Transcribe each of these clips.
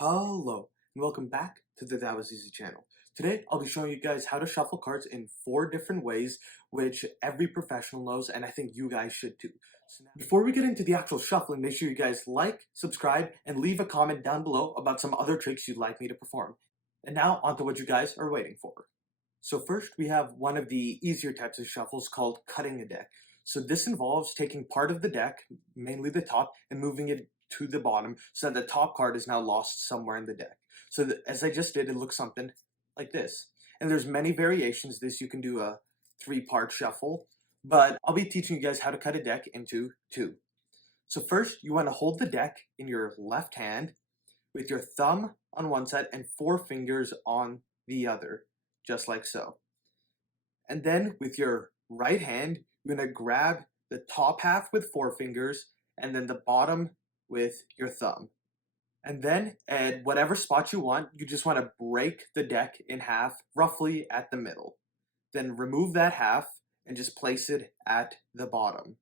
Hello, and welcome back to the That Was Easy channel. Today, I'll be showing you guys how to shuffle cards in 4 different ways, which every professional knows, and I think you guys should too. So now, before we get into the actual shuffling, make sure you guys like, subscribe, and leave a comment down below about some other tricks you'd like me to perform. And now, onto what you guys are waiting for. So first, we have one of the easier types of shuffles called cutting a deck. So this involves taking part of the deck, mainly the top, and moving it to the bottom so that the top card is now lost somewhere in the deck. So as I just did, it looks something like this. And there's many variations. You can do a 3-part shuffle, but I'll be teaching you guys how to cut a deck into 2. So first, you want to hold the deck in your left hand with your thumb on one side and 4 fingers on the other, just like so. And then with your right hand, you're going to grab the top half with 4 fingers and then the bottom with your thumb. And then at whatever spot you want, you just want to break the deck in half, roughly at the middle. Then remove that half and just place it at the bottom.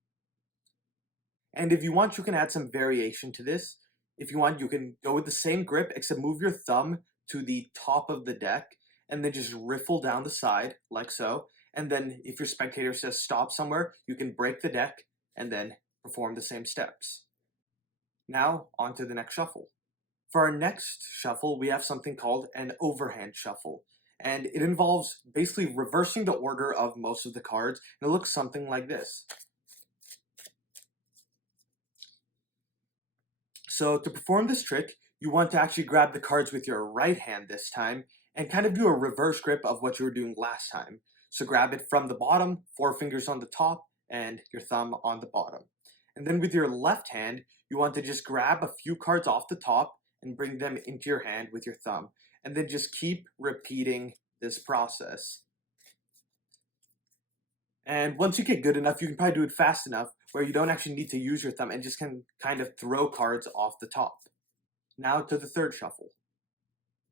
And if you want, you can add some variation to this. If you want, you can go with the same grip, except move your thumb to the top of the deck and then just riffle down the side like so. And then if your spectator says stop somewhere, you can break the deck and then perform the same steps. Now, on to the next shuffle. For our next shuffle, we have something called an overhand shuffle. And it involves basically reversing the order of most of the cards. And it looks something like this. So to perform this trick, you want to actually grab the cards with your right hand this time and kind of do a reverse grip of what you were doing last time. So grab it from the bottom, 4 fingers on the top, and your thumb on the bottom. And then with your left hand, you want to just grab a few cards off the top and bring them into your hand with your thumb. And then just keep repeating this process. And once you get good enough, you can probably do it fast enough where you don't actually need to use your thumb and just can kind of throw cards off the top. Now to the third shuffle.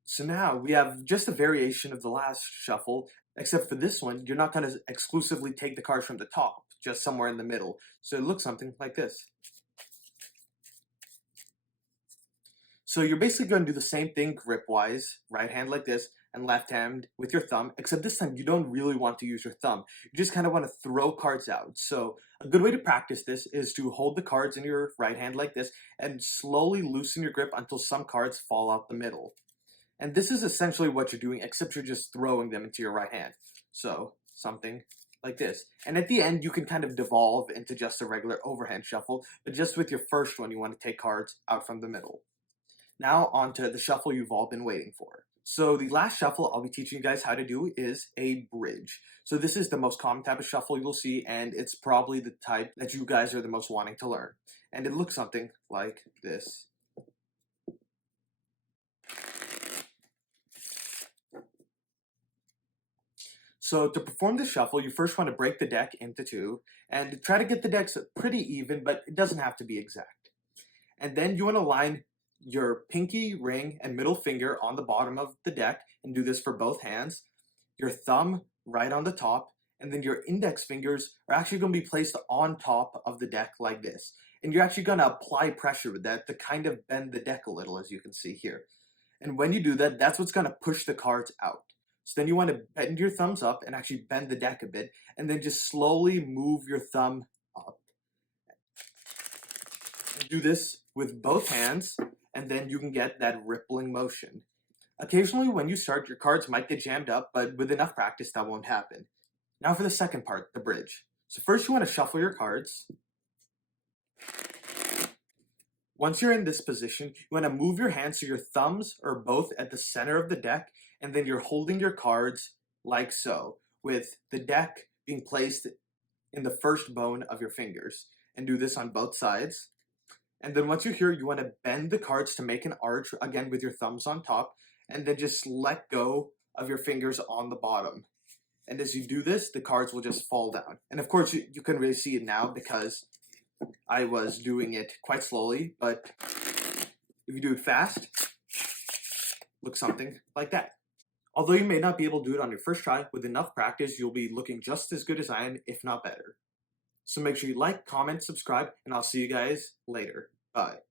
So now we have just a variation of the last shuffle, except for this one, you're not going to exclusively take the cards from the top, just somewhere in the middle. So it looks something like this. So you're basically going to do the same thing grip-wise, right hand like this, and left hand with your thumb, except this time you don't really want to use your thumb. You just kind of want to throw cards out. So a good way to practice this is to hold the cards in your right hand like this and slowly loosen your grip until some cards fall out the middle. And this is essentially what you're doing, except you're just throwing them into your right hand. So something like this. And at the end, you can kind of devolve into just a regular overhand shuffle, but just with your first one, you want to take cards out from the middle. Now on to the shuffle you've all been waiting for. So the last shuffle I'll be teaching you guys how to do is a bridge. So this is the most common type of shuffle you'll see, and it's probably the type that you guys are the most wanting to learn. And it looks something like this. So to perform this shuffle, you first want to break the deck into 2, and try to get the decks pretty even, but it doesn't have to be exact. And then you want to line your pinky, ring, and middle finger on the bottom of the deck, and do this for both hands. Your thumb right on the top, and then your index fingers are actually going to be placed on top of the deck like this. And you're actually going to apply pressure with that to kind of bend the deck a little, as you can see here. And when you do that, that's what's going to push the cards out. So then you want to bend your thumbs up and actually bend the deck a bit, and then just slowly move your thumb up. And do this with both hands, and then you can get that rippling motion. Occasionally, when you start, your cards might get jammed up, but with enough practice, that won't happen. Now for the second part, the bridge. So first you want to shuffle your cards. Once you're in this position, you want to move your hands so your thumbs are both at the center of the deck, and then you're holding your cards like so, with the deck being placed in the first bone of your fingers. And do this on both sides. And then once you're here, you want to bend the cards to make an arch, again with your thumbs on top, and then just let go of your fingers on the bottom. And as you do this, the cards will just fall down. And of course, you can really see it now because I was doing it quite slowly, but if you do it fast, looks something like that. Although you may not be able to do it on your first try, with enough practice, you'll be looking just as good as I am, if not better. So make sure you like, comment, subscribe, and I'll see you guys later. Bye.